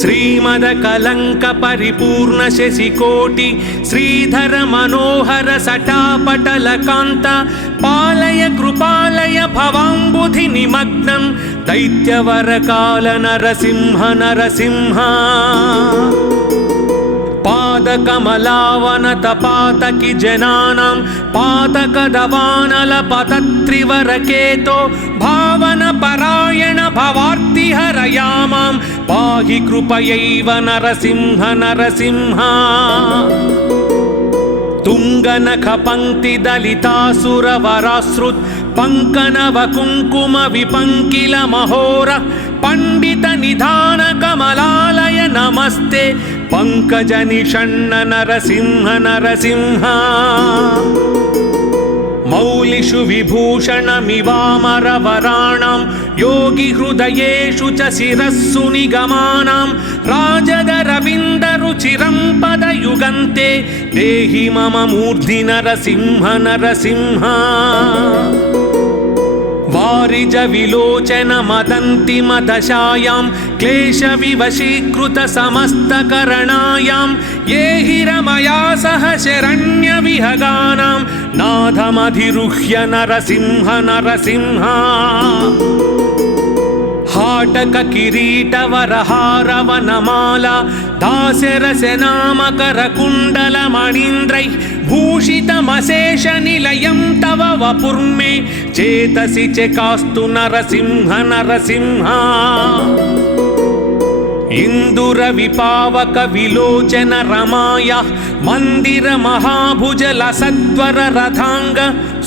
श्रीमदकलंक परिपूर्ण शशिकोटि श्रीधर मनोहर सटापटलकान्त पालय कृपालय भवाम्बुधि निमग्नं दैत्यवरकाल नरसिंह नरसिंह पादकमलावनत पातकि जनानां पातकदवानलपतत्रिवरकेतो भावन परायण भवार्तिहरयामां पाहि कृपयैव नरसिंह नरसिंह तुंगनख पंक्ति दलितासुरवराश्रुत पंकनव कुंकुम विपंकिल महोर पंडित निधान कमलालय नमस्ते पंकज निषण्ण नरसिंह नरसिंह मौलिषु विभूषणमिवामरवराणां योगी हृदयेषु च शिरस्सु निगमानां राजगरविन्दरुचिरं पदयुगन्ते देहि मम मूर्धि नरसिंह नरसिंह वारिज विलोचन मदन्ति मदशायां क्लेश विवशीकृत समस्तकरणायां ये हिरमया सह शरण्य विहगानां नाथमधिरुह्य नरसिंह नरसिंह हाटक किरीटवरहारवनमाला दास्यरसनामकर कुण्डल मणीन्द्रैः भूषितमशेष निलयं तव वपुर्मे चेतसि चेकास्तु नरसिंह नरसिंह इंदुर विपावक विलोचन रमाया मंदिर महाभुज लसद्वर रथांग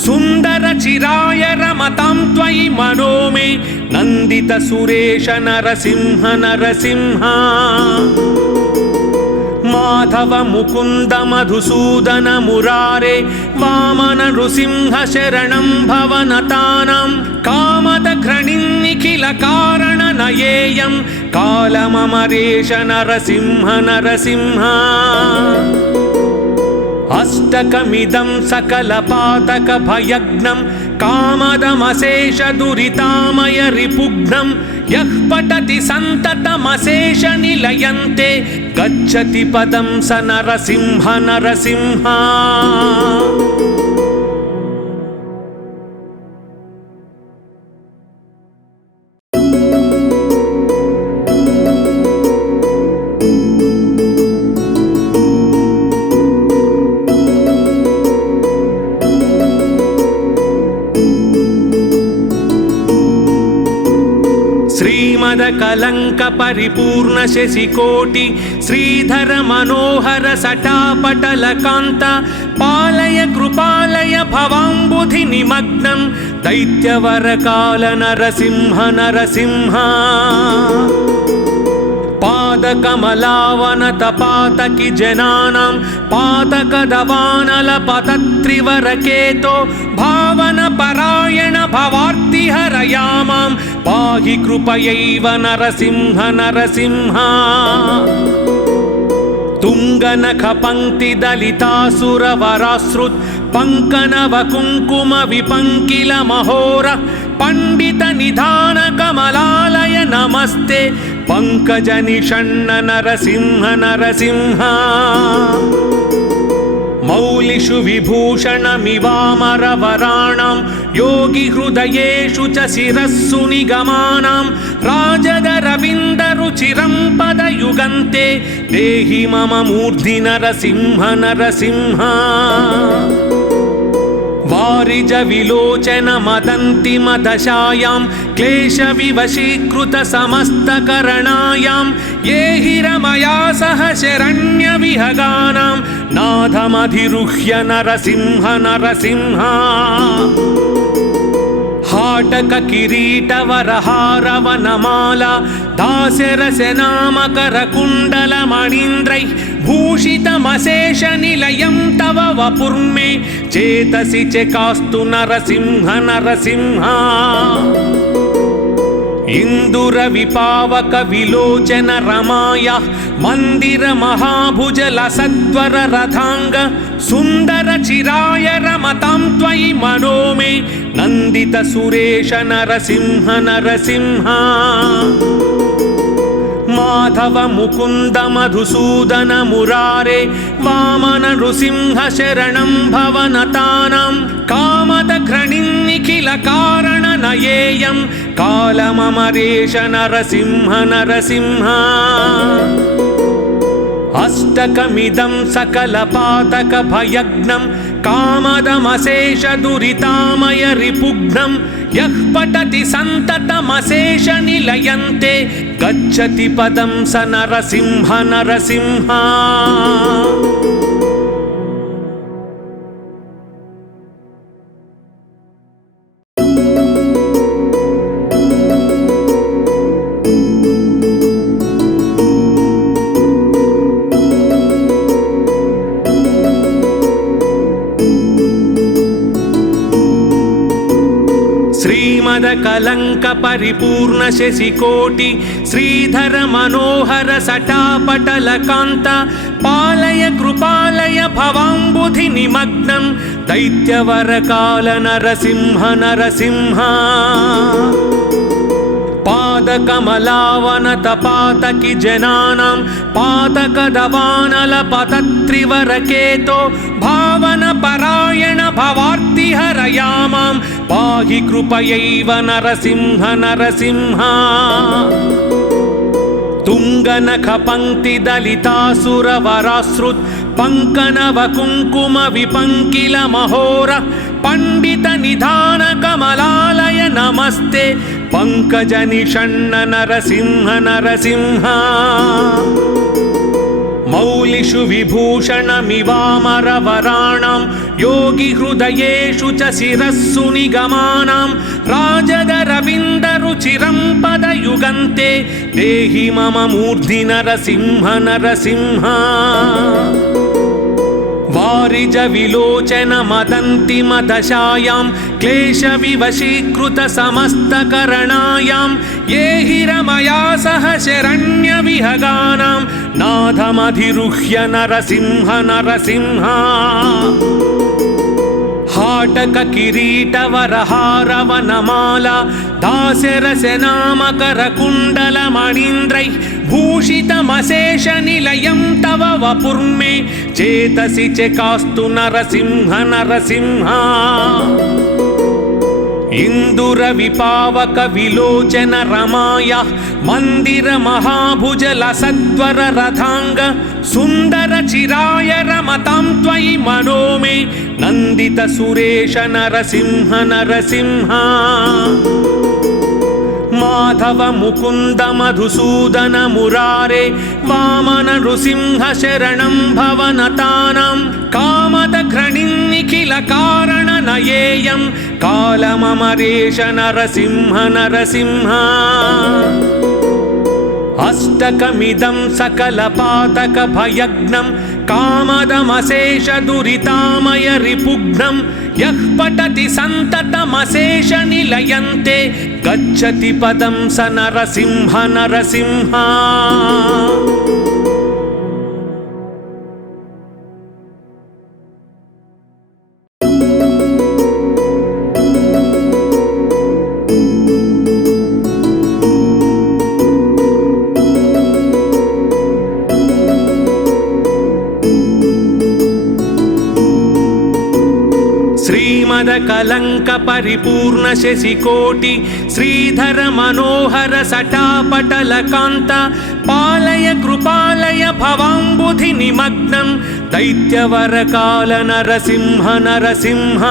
सुंदर चिराय रमतां त्वयि मनो मे नंदित सुरेश नरसिंह नरसिंह माधव मुकुंद मधुसूदन मुरारे वामन नृसिंह शरणं भवनतानां कामद घृणिन्निखिल कारण नयेयं कालममरेश नरसिंह नरसिंह अष्टकमिदं सकलपातक भयग्नं कामदमशेष दुरितामय रिपुघ्नं यः पठति सन्ततमशेष निलयन्ते गच्छति पदं स नरसिंह नरसिंह श्रीमदकलंक परिपूर्ण शशिकोटि श्रीधर मनोहर सटापटलकान्त पालय कृपालय भवाम्बुधि निमग्नं दैत्यवरकाल नरसिंह नरसिंह पादकमलावनत पातकि जनानां पातकदवानलपतत्रिवरकेतो भावन परायण भवार्तिहरयामां पाहि कृपयैव नरसिंह नरसिंह तुंगनख पंक्ति दलितासुरवराश्रुत पंकनव कुंकुम विपंकिल महोर पंडित निधान कमलालय नमस्ते पंकज निषण्ण नरसिंह नरसिंह मौलिषु विभूषणमिवामरवराणां योगी हृदयेषु च शिरस्सु निगमानां राजगरविन्दरुचिरं पदयुगन्ते देहि मम मूर्धि नरसिंह नरसिंह वारिज विलोचन मदन्ति मदशायां क्लेश विवशीकृत समस्तकरणायां ये हिरमया सह शरण्य विहगानां नाथमधिरुह्य नरसिंह नरसिंह हाटक किरीटवरहारवनमाला दास्यरसनामकर कुण्डल मणीन्द्रैः भूषितमशेष निलयं तव वपुर्मे चेतसि चेकास्तु नरसिंह नरसिंह इंदुर विपावक विलोचन रमाया मंदिर महाभुज लसद्वर रथांग सुंदर चिराय रमतां त्वयि मनो मे नंदित सुरेश नरसिंह नरसिंह माधव मुकुन्द मधुसूदन मुरारे वामन नृसिंह शरणं भवनतानां कामद घृणिन्निखिल कारण नयेयं कालममरेश नरसिंह नरसिंह अष्टकमिदं सकलपातक भयग्नं कामदमशेष दुरितामय रिपुघ्नं यः पठति सन्ततमशेष निलयन्ते गच्छति पदं स नरसिंह नरसिंह कलंक परिपूर्ण शशिकोटि श्रीधर मनोहर सटापटल कांत पालय कृपालय भवाम्बुधि निमग्नं दैत्यवर काल नरसिंह नरसिंह पादकमलावनत पातकि जनानां पातकदवानल पतत्रिवरकेतो भावन परायण भवार्ति हरयामां पाहि कृपयैव नरसिंह नरसिंह तुंगनख पंक्ति दलितासुरवराश्रुत पंकनव कुंकुम विपंकिल महोर पंडित निधान कमलालय नमस्ते पंकज निषण्ण नरसिंह नरसिंह मौलिषु विभूषणमिवामरवराणां योगी हृदयेषु च शिरस्सु निगमानां राजदरविन्दरुचिरं पदयुगन्ते देहि मम मूर्धि नरसिंह नरसिंह वारिज विलोचन मदन्ति मदशायां क्लेश विवशीकृत समस्तकरणायां ये हिरमया सह शरण्य विहगानां नाथमधिरुह्य नरसिंह नरसिंह हाटक किरीटवरहारवनमाला दास्यरसनामकर कुण्डल मणीन्द्रैः भूषितमशेष निलयं तव वपुर्मे चेतसि चेकास्तु नरसिंह नरसिंह इंदुर विपावक विलोचन रमाया मंदिर महाभुज लसद्वर रथांग सुंदर चिराय रमतां त्वयि मनो मे नंदित सुरेश नरसिंह नरसिंह माधव मुकुंद मधुसूदन मुरारे वामन नृसिंह शरणं भवनतानां कामद घृणिन्निखिल कारण नयेयं कालममरेश नरसिंह नरसिंह अष्टकमिदं सकलपातक भयग्नं कामदमशेष दुरितामय रिपुघ्नं यः पठति सन्ततमशेष निलयन्ते गच्छति पदं स नरसिंह नरसिंह कलंक परिपूर्ण शशिकोटि श्रीधर मनोहर सटापटल कांत पालय कृपालय भवाम्बुधि निमग्नं दैत्यवर काल नरसिंह नरसिंह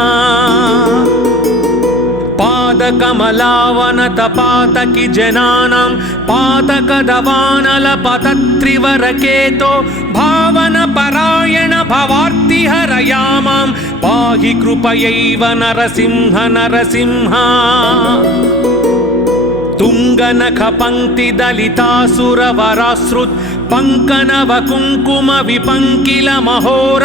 पादकमलावनत पातकि जनानां पातकदवानल पतत्रिवरकेतो भावन परायण भवार्ति हरयामां पाहि कृपयैव नरसिंह नरसिंह तुंगनख पंक्ति दलितासुरवराश्रुत पंकनव कुंकुम विपंकिल महोर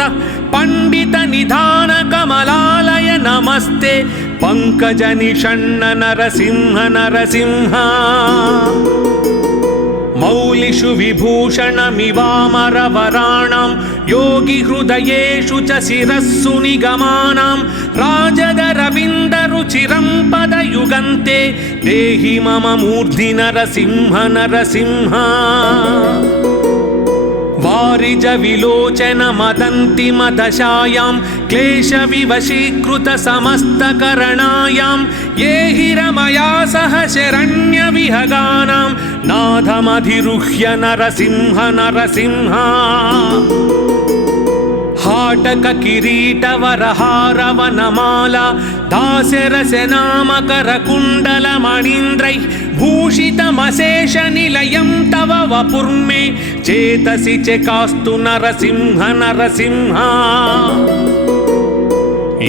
पंडित निधान कमलालय नमस्ते पंकज निषण्ण नरसिंह नरसिंह मौलिषु विभूषणमिवामरवराणां योगिहृदयेषु च शिरस्सु निगमानां राजदरविन्दरुचिरं पदयुगन्ते देहि मम मूर्धि नरसिंह नरसिंह वारिज विलोचन मदन्तिमदशायां क्लेशविवशीकृत समस्तकरणायां ये हि रमया सह शरण्यविहगानां नाथमधिरुह्य नरसिंह नरसिंह हाटक किरीटवरहारवनमाला दास्यरसनामकरकुण्डलमणीन्द्रैः भूषितमशेषनिलयं तव वपुर्मे चेतसि चेकास्तु नरसिंह नरसिंह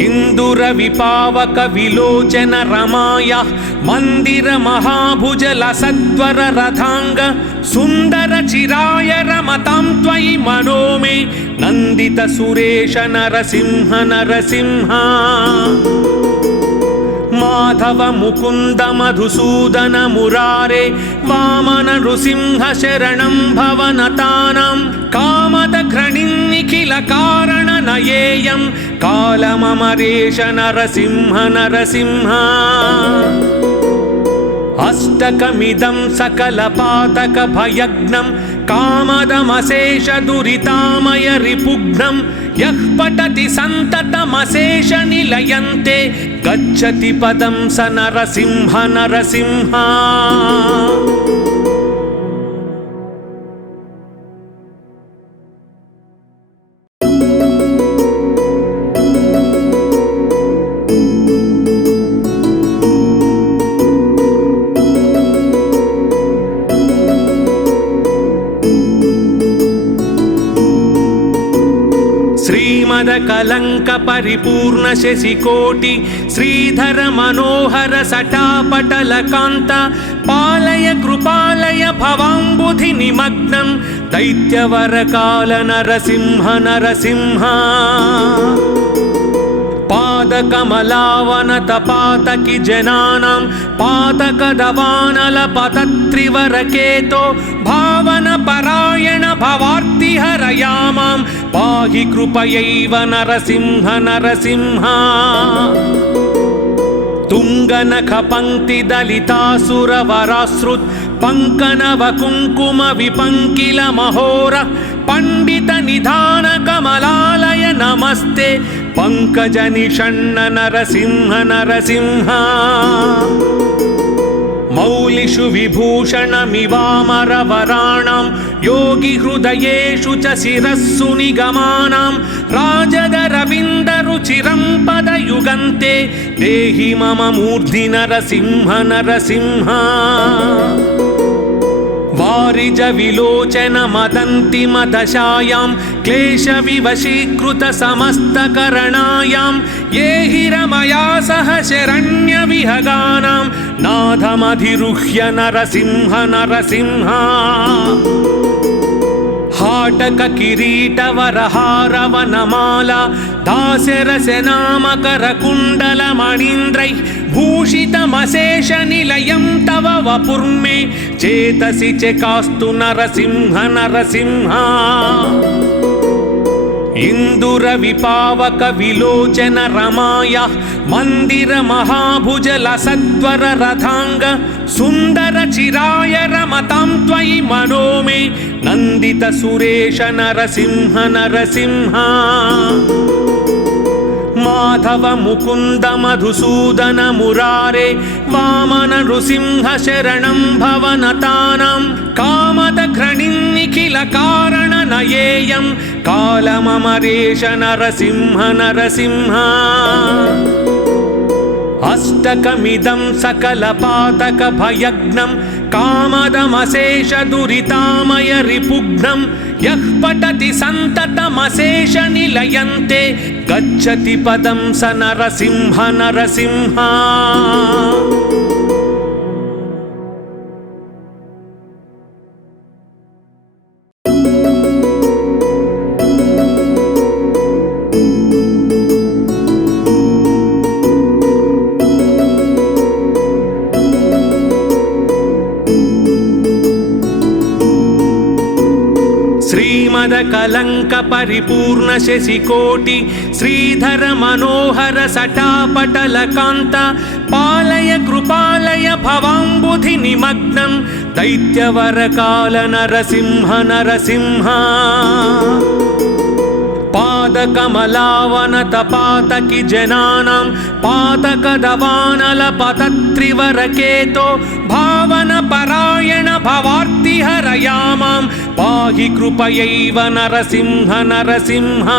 इंदुरविपावक विलोचन रमाया मंदिर महाभुजल सत्वर रथांग सुंदर चिराय रमतां त्वयि मनो मे नंदित सुरेश नरसिंह नरसिंह माधव मुकुंद मधुसूदन मुरारे वामन नृसिंह शरणं भवनतानां कामद घृणिन्निखिल कारण नयेयं कालममरेश नरसिंह नरसिंह अष्टकमिदं सकलपातक भयग्नं कामदमशेष दुरितामय रिपुघ्नं यः पठति सन्ततमशेष निलयन्ते गच्छति पदं स नरसिंह नरसिंह कलंक परिपूर्ण शशिकोटि श्रीधर मनोहर सटापटल कांत पालय कृपालय भवांबुधि निमग्नं दैत्यवर काल नरसिंह नरसिंह पादकमलावनत पातकि जनानां पातकदवानल पतत्रिवरकेतो भावन परायण भवार्ति हरयामां पाहि कृपयैव नरसिंह नरसिंह तुंगनख पंक्ति दलितासुर वराश्रुत पंकनव कुंकुम विपंकिल महोर पंडित निधान कमलालय नमस्ते पंकज निषण्ण नरसिंह नरसिंह मौलिषु विभूषणमिवामरवराणां योगिहृदयेषु च शिरस्सु निगमानां राजदरविन्दरुचिरं पदयुगन्ते देहि मम मूर्धि नरसिंह नरसिंह वारिज विलोचन मदन्तिमदशायां क्लेशविवशीकृत समस्तकरणायां ये हि रमया सह शरण्यविहगानां नाथमधिरुह्य नरसिंह नरसिंह हाटक किरीटवरहारवनमाला दास्यरसनामकरकुण्डलमणीन्द्रैः भूषितमशेषनिलयं तव वपुर्मे चेतसि चेकास्तु नरसिंह नरसिंह इंदुरविपावक विलोचन रमाया मंदिर महाभुजल सत्वर रथांग सुंदर चिराय रमतां त्वयि मनो मे नंदित सुरेश नरसिंह नरसिंह माधव मुकुंद मधुसूदन मुरारे वामन नृसिंह शरणं भवनतानां कामद घृणिन्निखिल कारण नयेयं कालममरेश नरसिंह नरसिंह अष्टकमिदं सकलपातक भयग्नं कामदमशेष दुरितामय रिपुघ्नं यः पठति सन्ततमशेष निलयन्ते गच्छति पदं स नरसिंह नरसिंह श्रीमदकलङ्क परिपूर्ण शशिकोटि श्रीधर मनोहर सटापटलकान्त पालय कृपालय भवाम्बुधि निमग्नं दैत्यवरकाल नरसिंह नरसिंह पादकमलावनत पातकि जनानां पातकदवानलपतत्रिवरकेतो भावन परायण भवार्तिहरयामां पाहि कृपयैव नरसिंह नरसिंह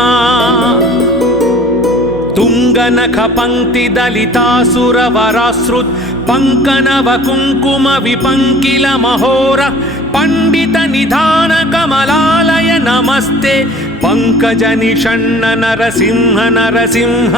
तुङ्गनखपङ्क्तिदलितासुरवराश्रुत् पङ्कनव कुङ्कुम विपङ्किल महोर पंडित निधान कमलालय नमस्ते पंकज निषण्ण नरसिंह नरसिंह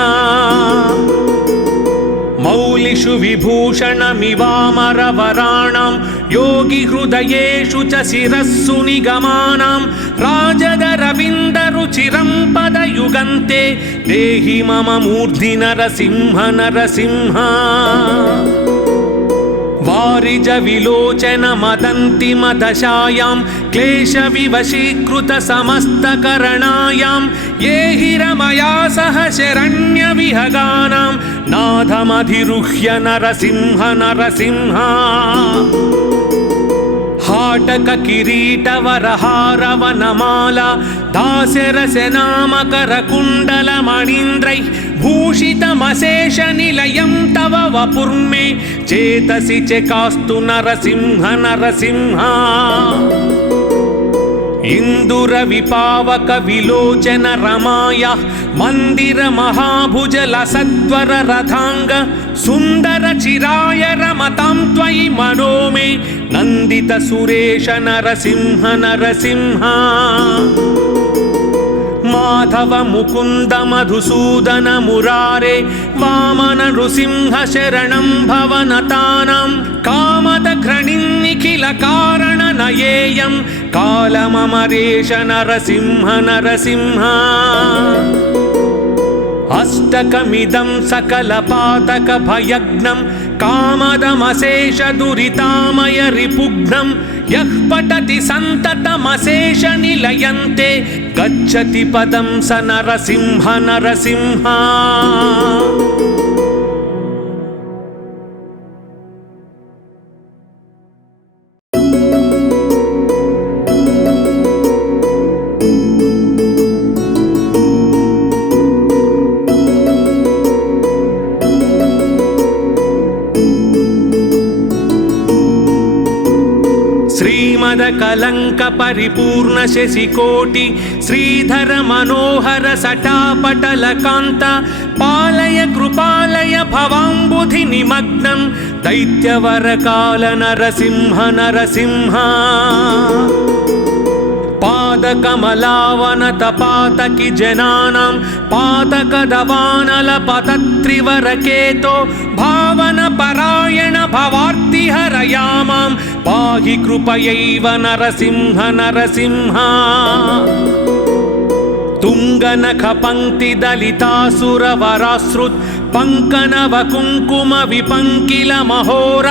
मौलिषु विभूषणमिवामरवराणां योगी हृदयेषु च शिरस्सु निगमानां राजगरविन्दरुचिरं पदयुगन्ते देहि मम मूर्धि नरसिंह नरसिंह वारिज विलोचन मदन्ति मदशायां क्लेश विवशीकृत समस्तकरणायां ये हिरमया सह शरण्य विहगानां नाथमधिरुह्य नरसिंह नरसिंह हाटक किरीटवरहारवनमाला दास्यरसनामकर कुण्डल मणीन्द्रैः भूषितमशेष निलयं तव वपुर्मे चेतसि चेकास्तु नरसिंह नरसिंह इंदुर विपावक विलोचन रमाया मंदिर महाभुज लसद्वर रथांग सुंदर चिराय रमतां त्वयि मनो मे नंदित सुरेश नरसिंह नरसिंह माधव मुकुंद मधुसूदन मुरारे वामन नृसिंह शरणं भवनतानां कामद घृणिं निखिल कारण नयेयं कालममरेश नरसिंह नरसिंह अष्टकमिदं सकलपातक भयग्नं कामदमशेष दुरितामय रिपुघ्नं यः पठति सन्ततमशेष निलयन्ते गच्छति पदं स नरसिंह नरसिंह कलंक परिपूर्ण शशिकोटि श्रीधर मनोहर सटापटलकान्त पालय कृपालय भवाम्बुधि निमग्नं दैत्यवरकाल नरसिंह नरसिंह पादकमलावनत पातकि जनानां पातकदवानलपतत्रिवरकेतो भावन परायण भवार्तिहरयामां पाहि कृपयैव नरसिंह नरसिंह तुङ्गनखपङ्क्तिदलितासुरवराश्रुत् पङ्कनव कुङ्कुम विपङ्किल महोर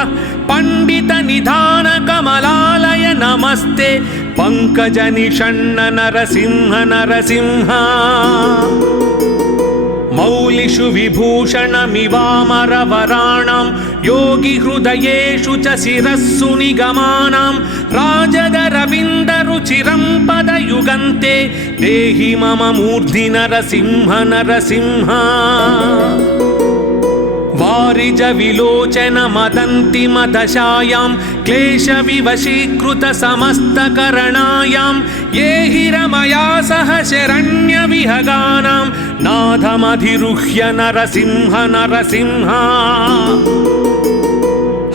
पंडित निधान कमलालय नमस्ते पंकज निषण्ण नरसिंह नरसिंह मौलिषु विभूषणमिवामरवराणां योगी हृदयेषु च शिरस्सु निगमानां राजगरविन्दरुचिरं पदयुगन्ते देहि मम मूर्धि नरसिंह नरसिंह वारिज विलोचन मदन्ति मदशायां क्लेश विवशीकृत समस्तकरणायां ये हिरमया सह शरण्य विहगानां नाथमधिरुह्य नरसिंह नरसिंह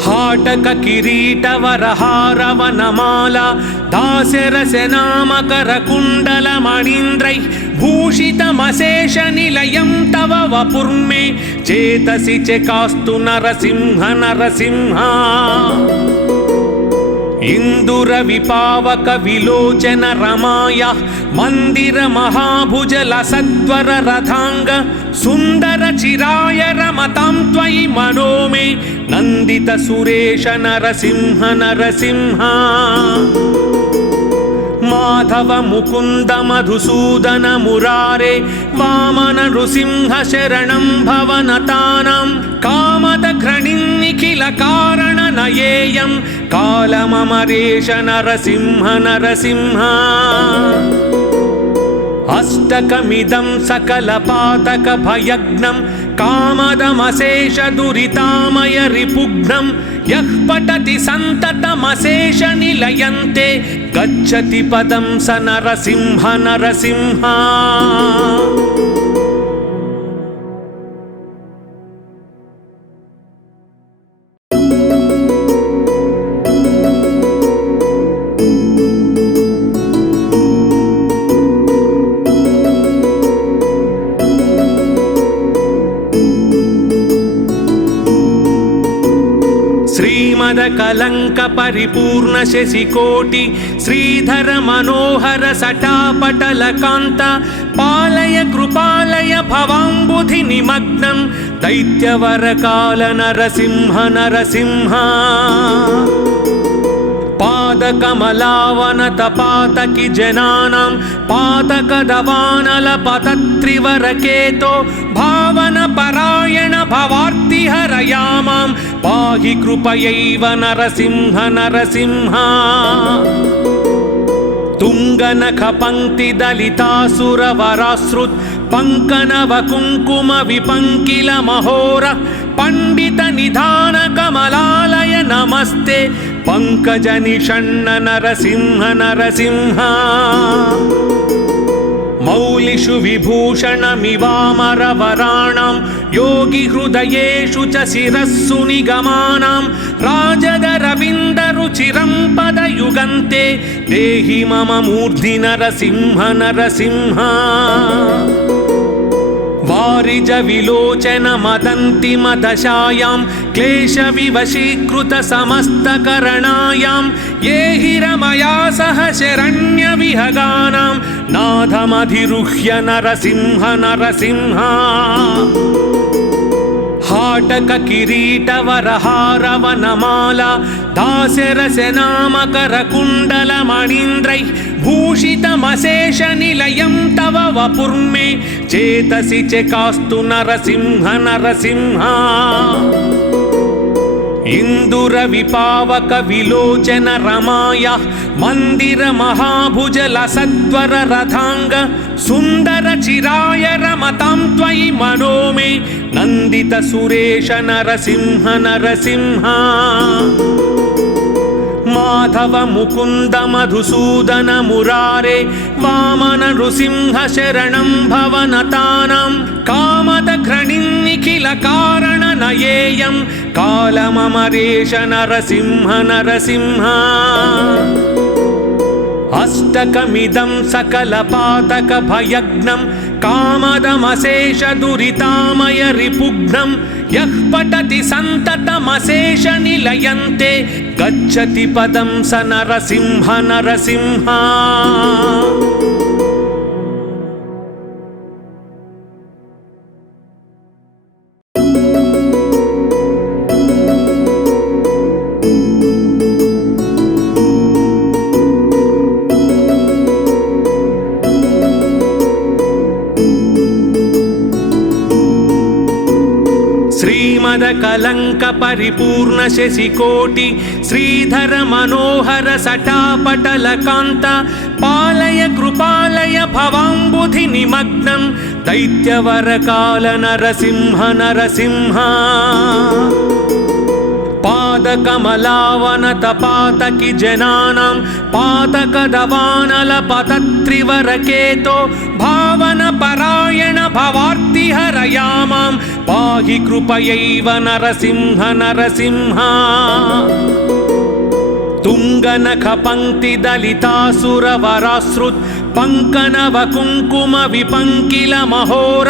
हाटक किरीटवरहारवनमाला दास्यरसनामकर कुण्डल मणीन्द्रैः भूषितमशेष निलयं तव वपुर्मे चेतसि चेकास्तु नरसिंह नरसिंह इंदुर विपावक विलोचन रमाया मंदिर महाभुज लसद्वर रथांग सुंदर चिराय रमतां त्वयि मनो मे नंदित सुरेश नरसिंह नरसिंह माधव मुकुन्द मधुसूदन मुरारे वामन नृसिंह शरणं भवनतानां कामद घृणिन्निखिल कारण नयेयं कालममरेश नरसिंह नरसिंह अष्टकमिदं सकलपातक भयग्नं कामदमशेष दुरितामय रिपुघ्नं यः पठति सन्ततमशेष निलयन्ते गच्छति पदं स नरसिंह नरसिंह कलंक परिपूर्ण शशिकोटि श्रीधर मनोहर सटापटल कांत पालय कृपालय भवाम्बुधि निमग्नं दैत्यवर काल नरसिंह नरसिंह पादकमलावनत पातकि जनानां पातकदवानल पतत्रिवरकेतो भावन परायण भवार्तिहरयामां पाहि कृपयैव नरसिंह नरसिंह तुंगनख पंक्ति दलितासुरवराश्रुत पंकनव कुंकुम विपंकिल महोर पंडित निधान कमलालय नमस्ते पंकज निषण्ण नरसिंह नरसिंह मौलिषु विभूषणमिवामरवराणां योगी हृदयेषु च शिरस्सु निगमानां राजदरविन्दरुचिरं पदयुगन्ते देहि मम मूर्धि नरसिंह नरसिंह वारिज विलोचन मदन्ति मदशायां क्लेश विवशीकृत समस्तकरणायां ये हिरमया सह शरण्य विहगानां नाथमधिरुह्य नरसिंह नरसिंह हाटक किरीटवरहारवनमाला दास्यरसनामकर कुण्डल मणीन्द्रैः भूषितमशेष निलयं तव वपुर्मे चेतसि चेकास्तु नरसिंह नरसिंह इंदुर विपावक विलोचन रमाया मंदिर महाभुज लसद्वर रथांग सुंदर चिराय रमतां त्वयि मनो मे नंदित सुरेश नरसिंह नरसिंह माधव मुकुंद मधुसूदन मुरारे वामन नृसिंह शरणं भवनतानां कामद घृणिन्निखिल कारण नयेयं कालममरेश नरसिंह नरसिंह अष्टकमिदं सकलपातक भयग्नं कामदमशेष दुरितामय रिपुघ्नं यः पठति सन्ततमशेष निलयन्ते गच्छति पदं स नरसिंह नरसिंह कलंक परिपूर्ण शशिकोटि श्रीधर मनोहर सटापटल कांत पालय कृपालय भवाम्बुधि निमग्नं दैत्यवर काल नरसिंह नरसिंह पादकमलावनत पातकि जनानां पातकदवानल पतत्रिवरकेतो भावन परायण भवार्तिहरयामां पाहि कृपयैव नरसिंह नरसिंह तुंगनख पंक्ति दलितासुरवराश्रुत पंकनव कुंकुम विपंकिल महोर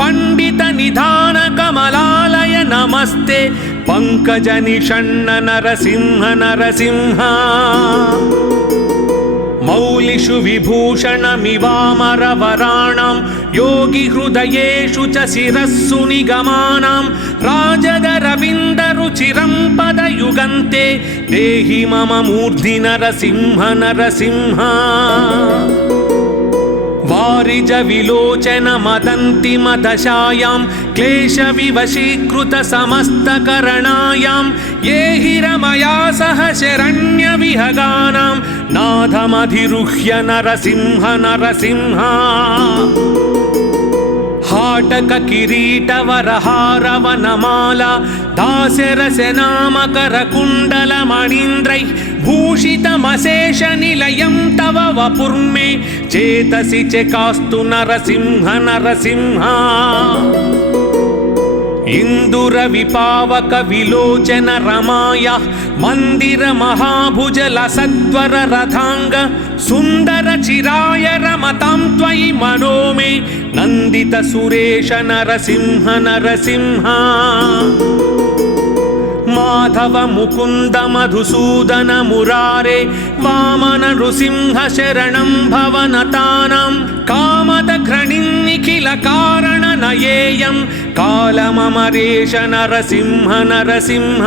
पंडित निधान कमलालय नमस्ते पंकज निषण्ण नरसिंह नरसिंह मौलिषु विभूषणमिवामरवराणां योगिहृदयेषु च शिरस्सु निगमानां राजदरविन्दरुचिरं पदयुगन्ते देहि मम मूर्धि नरसिंह नरसिंह वारिज विलोचन मदन्तिमदशायां क्लेशविवशीकृत समस्तकरणायां ये हि रमया सह शरण्यविहगानां नाथमधिरुह्य नरसिंह नरसिंह हाटक किरीटवरहारवनमाला दास्यरसनामकरकुण्डलमणीन्द्रैः भूषितमशेषनिलयं तव वपुर्मे चेतसि चेकास्तु नरसिंह नरसिंह इन्दुरविपावक विलोचन रमाया मन्दिर महाभुजल सत्वर रथांग सुन्दर चिराय रमतां त्वयि मनो मे नन्दित सुरेश नरसिंह नरसिंह माधव मुकुन्द मधुसूदन मुरारे वामन नृसिंह शरणं भवनतानां कामद घृणिन्निखिल कारण नयेयं कालममरेश नरसिंह नरसिंह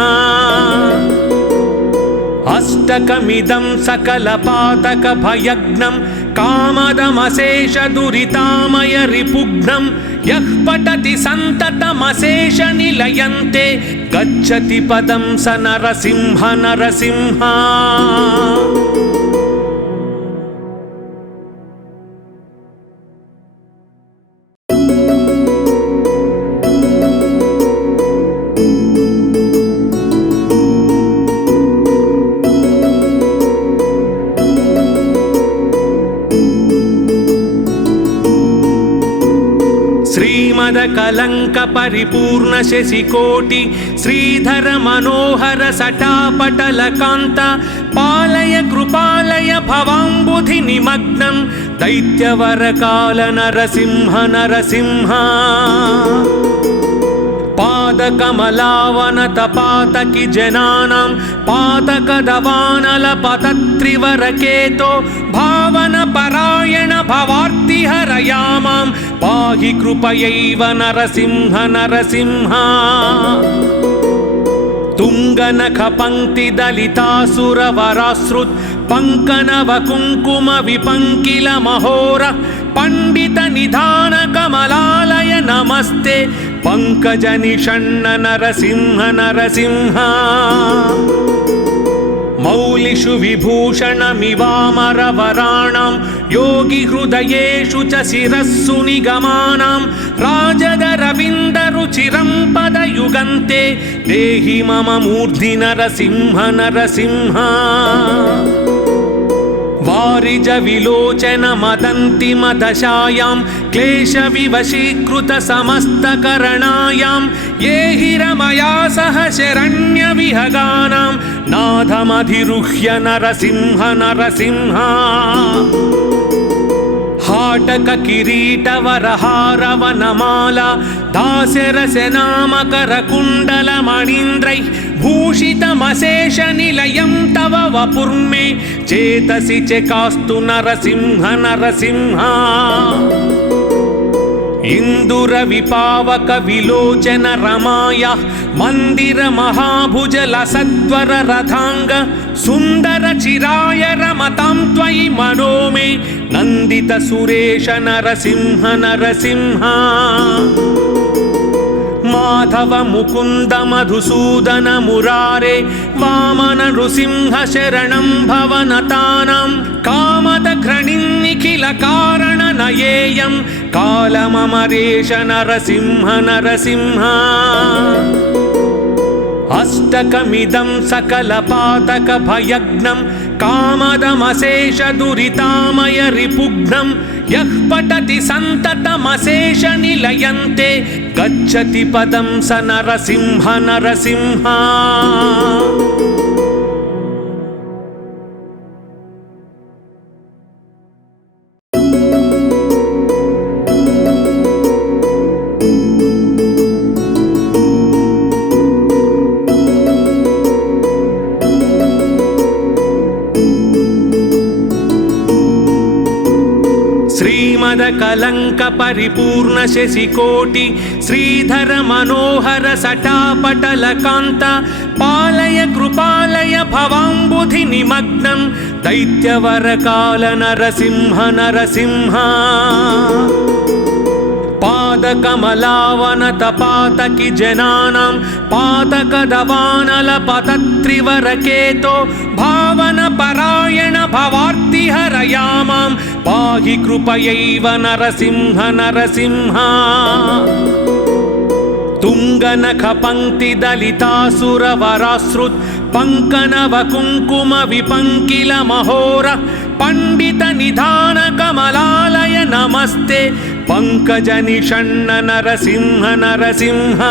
अष्टकमिदं सकलपातक भयग्नं कामदमशेष दुरितामय रिपुघ्नं यः पठति सन्ततमशेष निलयन्ते गच्छति पदं स नरसिंह नरसिंह कलंक परिपूर्ण शशिकोटि श्रीधर मनोहर सटापटल कांत पालय कृपालय भवाम्बुधि निमग्नं दैत्यवर काल नरसिंह नरसिंह पादकमलावनत पातकि जनानां पातकदवानल पतत्रिवरकेतो भावन परायण भवार्ति हरयामां पाहि कृपयैव नरसिंह नरसिंह तुंगनख पंक्ति दलितासुरवराश्रुत पंकनव कुंकुम विपंकिल महोर पंडित निधान कमलालय नमस्ते पंकज निषण्ण नरसिंह नरसिंह मौलिषु विभूषणमिवामरवराणां योगिहृदयेषु च शिरस्सु निगमानां राजदरविन्दरुचिरं पदयुगन्ते देहि मम मूर्धि नरसिंह नरसिंह वारिज विलोचन मदन्तिमदशायां क्लेशविवशीकृत समस्तकरणायां ये हि रमया सह शरण्यविहगानां नाथमधिरुह्य नरसिंह नरसिंह हाटक किरीटवरहारवनमाला दास्यरसनामकरकुण्डलमणीन्द्रैः भूषितमशेषनिलयं तव वपुर्मे चेतसि चेकास्तु नरसिंह नरसिंह इन्दुरविपावक विलोचन रमाया मन्दिर महाभुजल सत्वर रथांग सुन्दर चिराय रमतां त्वयि मनो मे नन्दित सुरेश नरसिंह नरसिंह माधव मुकुन्द मधुसूदन मुरारे वामन नृसिंह शरणं भवनतानां कामद घृणिन्निखिल कारण नयेयं कालममरेश नरसिंह नरसिंह अष्टकमिदं सकलपातक भयग्नं कामदमशेष दुरितामय रिपुघ्नं यः पठति सन्ततमशेष निलयन्ते गच्छति पदं स नरसिंह नरसिंह श्रीमदकलङ्क परिपूर्ण शशिकोटि श्रीधर मनोहर सटापटलकान्त पालय कृपालय भवाम्बुधि निमग्नं दैत्यवरकाल नरसिंह नरसिंह पादकमलावनत पातकि जनानां पातकदवानलपतत्रिवरकेतो भावन परायण भवार्तिहरयामां पाहि कृपयैव नरसिंह नरसिंह तुङ्गनखपङ्क्तिदलितासुरवराश्रुत् पङ्कनव कुङ्कुम विपङ्किल महोर पंडित निधान कमलालय नमस्ते पंकज निषण्ण नरसिंह नरसिंह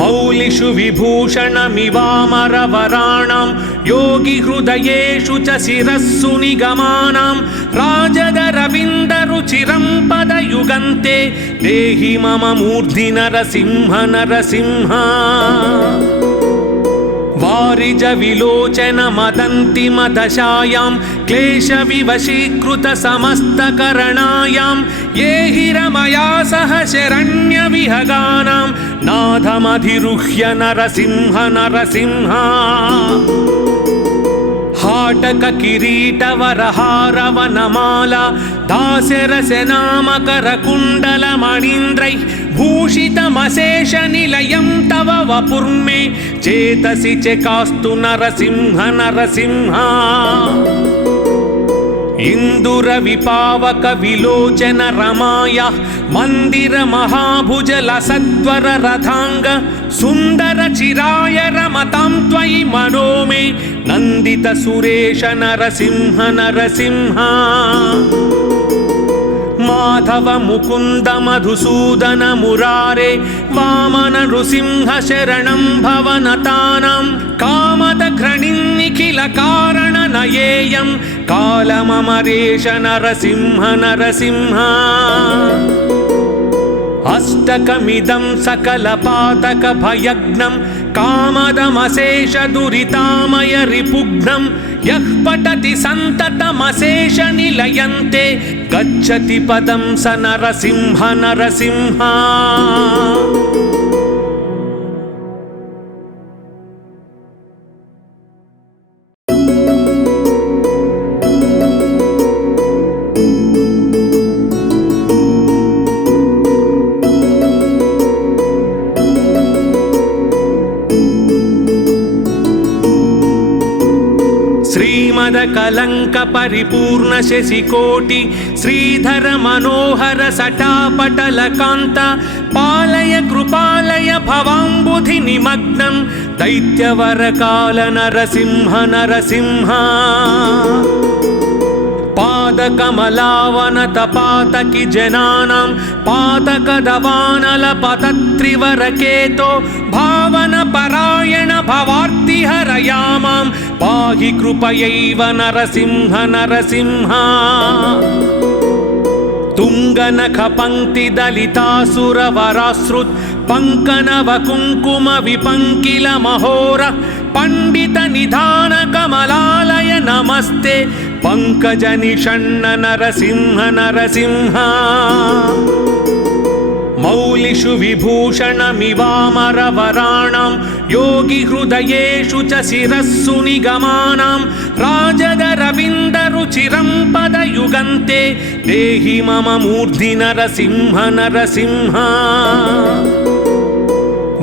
मौलिषु विभूषणमिवामरवराणां योगी हृदयेषु च शिरस्सु निगमानां राजगरविन्दरुचिरं पदयुगन्ते देहि मम मूर्धि नरसिंह नरसिंह वारिज विलोचन मदन्ति मदशायां क्लेश विवशीकृत समस्तकरणायां ये हिरमया सह शरण्य विहगानां नाथमधिरुह्य नरसिंह नरसिंह हाटक किरीटवरहारवनमाला दास्यरसनामकर कुण्डल मणीन्द्रैः भूषितमशेष निलयं तव वपुर्मे चेतसि चेकास्तु नरसिंह नरसिंह इंदुर विपावक विलोचन रमाया मंदिर महाभुज लसद्वर रथांग सुंदर चिराय रमतां त्वयि मनो मे नंदित सुरेश नरसिंह नरसिंह माधव मुकुंद मधुसूदन मुरारे वामन नृसिंह शरणं भवनतानां कामद घृणिं निखिल कारण नयेयं कालममरेश नरसिंह नरसिंह अष्टकमिदं सकलपातक भयग्नं कामदमशेष दुरितामय रिपुघ्नं यः पठति सन्ततमशेष निलयन्ते गच्छति पदं स नरसिंह नरसिंह श्रीमदकलङ्क परिपूर्ण शशिकोटि श्रीधर मनोहर सटापटलकान्त पालय कृपालय भवाम्बुधि निमग्नं दैत्यवरकाल नरसिंह नरसिंह पादकमलावनत पातकि जनानां पातकदवानलपतत्रिवरकेतो भावन परायण भवार्तिहरयामां पाहि कृपयैव नरसिंह नरसिंह तुङ्गनखपङ्क्तिदलितासुरवराश्रुत् पङ्कनव कुङ्कुम विपङ्किल महोर पंडित निधान कमलालय नमस्ते पंकज निषण्ण नरसिंह नरसिंह मौलिषु विभूषणमिवामरवराणां योगी हृदयेषु च शिरस्सु निगमानां राजगरविन्दरुचिरं पदयुगन्ते देहि मम मूर्धि नरसिंह नरसिंह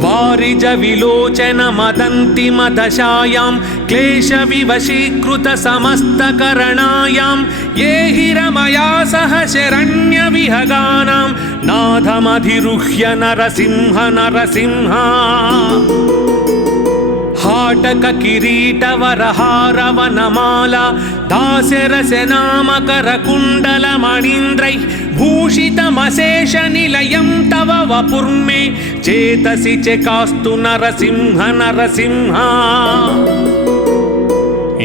वारिज विलोचन मदन्ति मदशायां क्लेश विवशीकृत समस्तकरणायां ये हिरमया सह शरण्य विहगानां नाथमधिरुह्य नरसिंह नरसिंह हाटक किरीटवरहारवनमाला दास्यरसनामकर कुण्डल मणीन्द्रैः भूषितमशेष निलयं तव वपुर्मे चेतसि चेकास्तु नरसिंह नरसिंह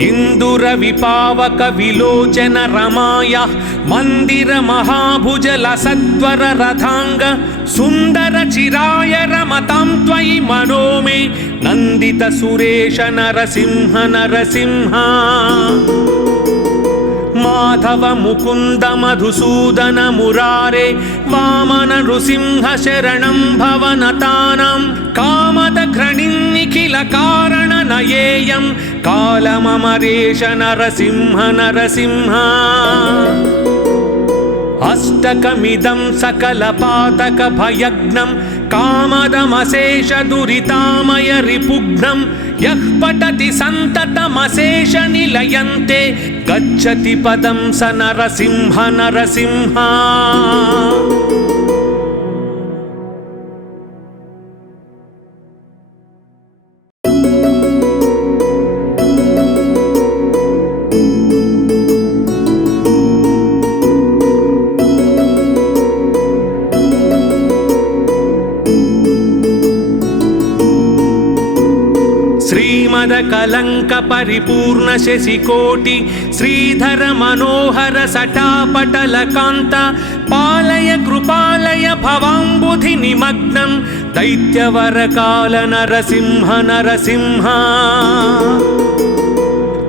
इंदुर विपावक विलोचन रमाया मंदिर महाभुज लसद्वर रथांग सुंदर चिराय रमतां त्वयि मनो मे नंदित सुरेश नरसिंह नरसिंह माधव मुकुन्द मधुसूदन मुरारे वामन नृसिंह शरणं भवनतानां कामद घृणिं निखिल कारण नयेयं कालममरेश नरसिंह नरसिंह अष्टकमिदं सकलपातक भयग्नं कामदमशेष दुरितामय रिपुघ्नं यः पठति सन्ततमशेष निलयन्ते गच्छति पदं स नरसिंह नरसिंह कलंक परिपूर्ण शशिकोटि श्रीधर मनोहर सटापटल कांत पालय कृपालय भवाम्बुधि निमग्नं दैत्यवर काल नरसिंह नरसिंह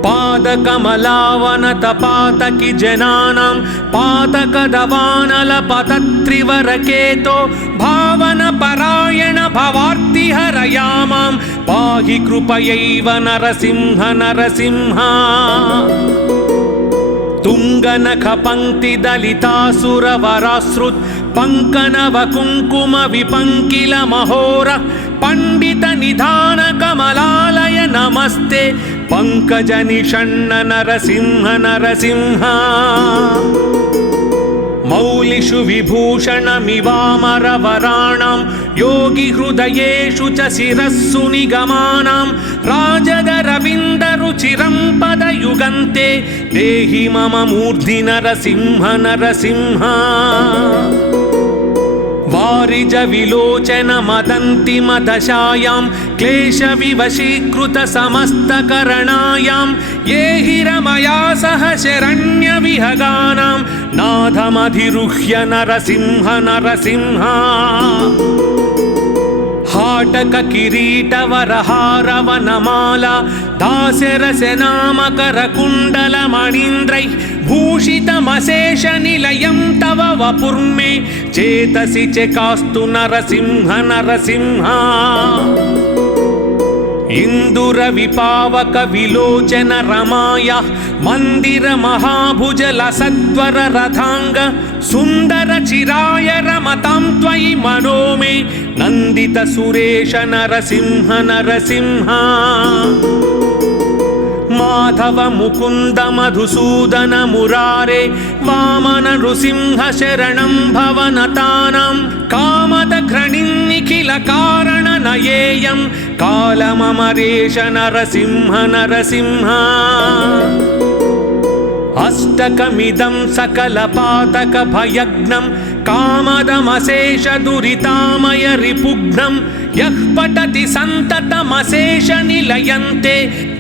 पादकमलावनत पातकि जनानां पातकदवानल पतत्रिवरकेतो भावन परायण भवार्ति हरयामां पाहि कृपयैव नरसिंह नरसिंह तुंगनख पंक्ति दलितासुरवराश्रुत पंकनव कुंकुम विपंकिल महोर पंडित निधान कमलालय नमस्ते पंकज निषण्ण नरसिंह नरसिंह मौलिषु विभूषणमिवामरवराणां योगी हृदयेषु च शिरस्सु निगमानां राजदरविन्दरुचिरं पदयुगन्ते देहि मम मूर्धि नरसिंह नरसिंह वारिज विलोचन मदन्ति मदशायां क्लेश विवशीकृत समस्तकरणायां ये हिरमया सह शरण्य विहगानां नाथमधिरुह्य नरसिंह नरसिंह हाटक किरीटवरहारवनमाला दास्यरसनामकर कुण्डल मणीन्द्रैः भूषितमशेष निलयं तव वपुर्मे चेतसि चेकास्तु नरसिंह नरसिंह इंदुर विपावक विलोचन रमाया मंदिर महाभुज लसद्वर रथांग सुंदर चिराय रमतां त्वयि मनो मे नंदित सुरेश नरसिंह नरसिंह माधव मुकुंद मधुसूदन मुरारे वामन नृसिंह शरणं भवनतानां कामद घृणिं निखिल कारण नयेयं कालममरेश नरसिंह नरसिंह अष्टकमिदं सकलपातक भयग्नं कामदमशेष दुरितामय रिपुघ्नं यः पठति सन्ततमशेष निलयन्ते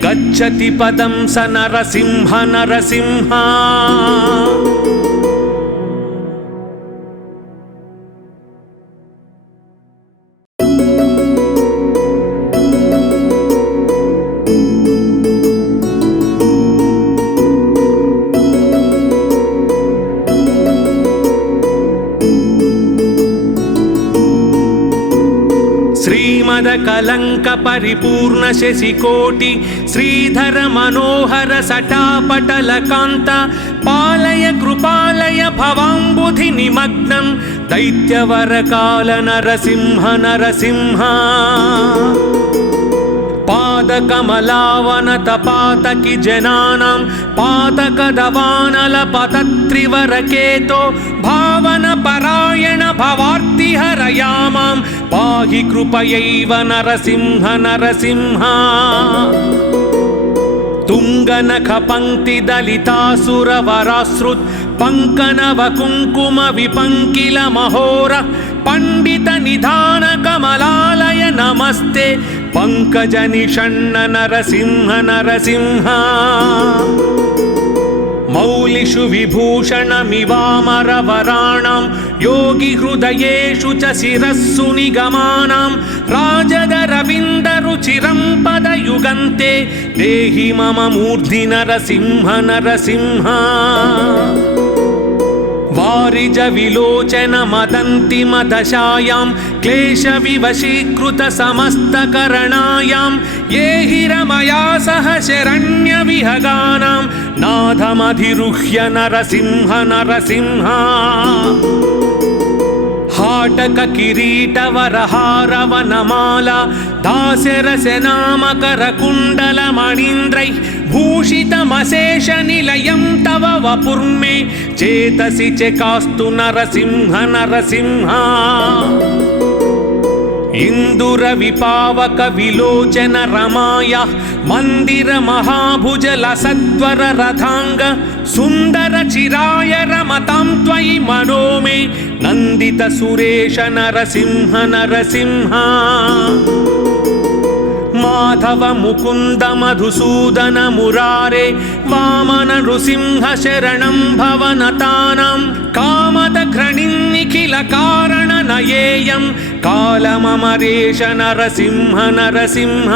गच्छति पदं स नरसिंह नरसिंह कलंक परिपूर्ण शशिकोटि श्रीधर मनोहर सटापटल कांत पालय कृपालय भवाम्बुधि निमग्नं दैत्यवर काल नरसिंह नरसिंह पादकमलावनत पातकि जनानां पातकदवानल पतत्रिवरकेतो भावन परायण भवार्ति हरयामां पाहि कृपयैव नरसिंह नरसिंह तुंगनख पंक्ति दलितासुरवराश्रुत पंकनव कुंकुम विपंकिल महोर पंडित निधान कमलालय नमस्ते पंकज निषण्ण नरसिंह नरसिंह मौलिषु विभूषणमिवामरवराणां योगी हृदयेषु च शिरस्सु निगमानां राजदरविन्दरुचिरं पदयुगन्ते देहि मम मूर्धि नरसिंह नरसिंह विलोचन मदन्तिमदशायां क्लेशविवशीकृत समस्तकरणायां ये हि रमया सह शरण्यविहगानां नाथमधिरुह्य नरसिंह नरसिंह हाटक किरीटवरहारवनमाला दास्यरसनामकर कुण्डलमणीन्द्रैः भूषितमशेषनिलयं तव वपुर्मे चेतसि चेकास्तु नरसिंह नरसिंह इंदुरविपावक विलोचन रमाया मंदिर महाभुजल सत्वर रथांग सुंदर चिराय रमतां त्वयि मनो मे नंदित सुरेश नरसिंह नरसिंह माधव मुकुंद मधुसूदन मुरारे वामन नृसिंह शरणं भवनतानां कामद घृणिन्निखिल कारण नयेयं कालममरेश नरसिंह नरसिंह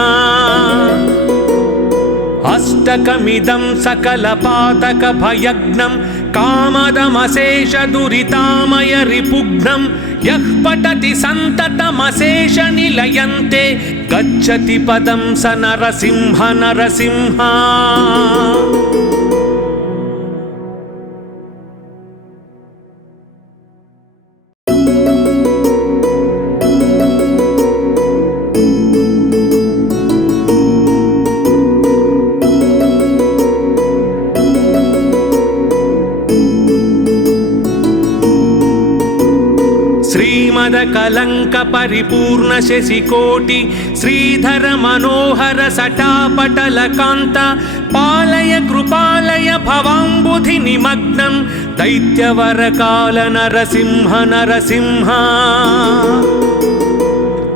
अष्टकमिदं सकलपातक भयग्नं कामदमशेष दुरितामय रिपुघ्नं यः पठति सन्ततमशेष निलयन्ते गच्छति पदं स नरसिंह नरसिंह कलंक परिपूर्ण शशिकोटि श्रीधर मनोहर सटापटल कांत पालय कृपालय भवांबुधि निमग्नं दैत्यवर काल नरसिंह नरसिंह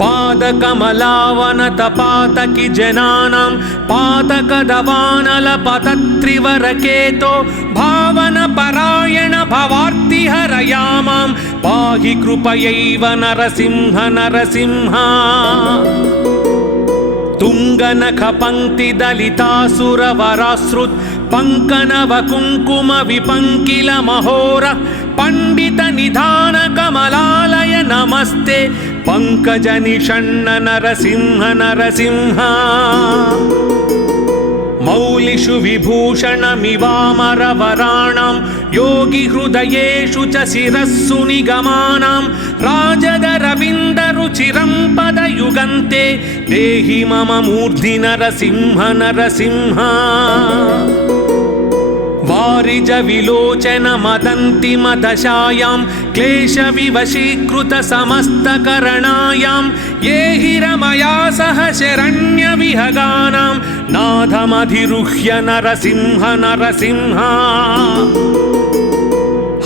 पादकमलावनत पातकि जनानां पातकदवानल पतत्रिवरकेतो भावन परायण भवार्ति हरयामां पाहि कृपयैव नरसिंह नरसिंह तुंगनख पंक्ति दलितासुर वराश्रुत पंकनव कुंकुम विपंकिल महोर पंडित निधान कमलालय नमस्ते पंकज निषण्ण नरसिंह नरसिंह मौलिषु विभूषणमिवामर वराणां योगी हृदयेषु च शिरस्सु निगमानां राजद रविन्दरुचिरं पदयुगन्ते देहि मम मूर्धि नरसिंह नरसिंह वारिज विलोचन मदन्तिमदशायां क्लेशविवशीकृत समस्तकरणायां ये हि रमया सह शरण्यविहगानां नाथमधिरुह्य नरसिंह नरसिंह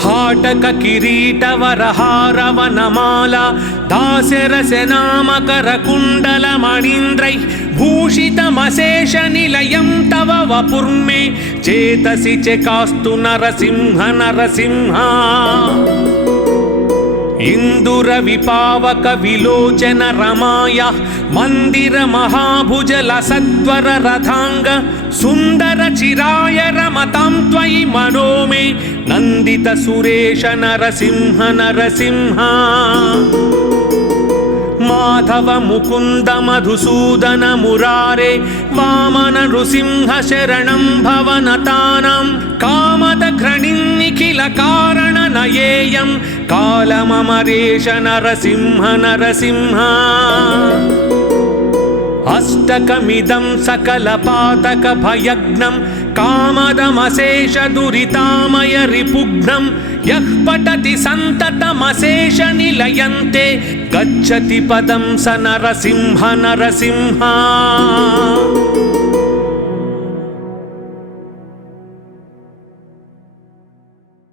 हाटक किरीटवरहारवनमाला दास्यरसनामकर कुण्डलमणीन्द्रैः भूषितमशेषनिलयं तव वपुर्मे चेतसि चेकास्तु नरसिंह नरसिंह इंदुरविपावक विलोचन रमाया मंदिर महाभुजल सत्वर रथांग सुंदर चिराय रमतां त्वयि मनो मे नंदित सुरेश नरसिंह नरसिंह माधव मुकुंद मधुसूदन मुरारे वामन नृसिंह शरणं भवनतानां कामद घृणिन्निखिल कारण नयेयं कालममरेश नरसिंह नरसिंह अष्टकमिदं सकलपातक भयग्नं कामदमशेष दुरितामय रिपुघ्नं यः पठति सन्ततमशेष निलयन्ते गच्छति पदं स नरसिंह नरसिंह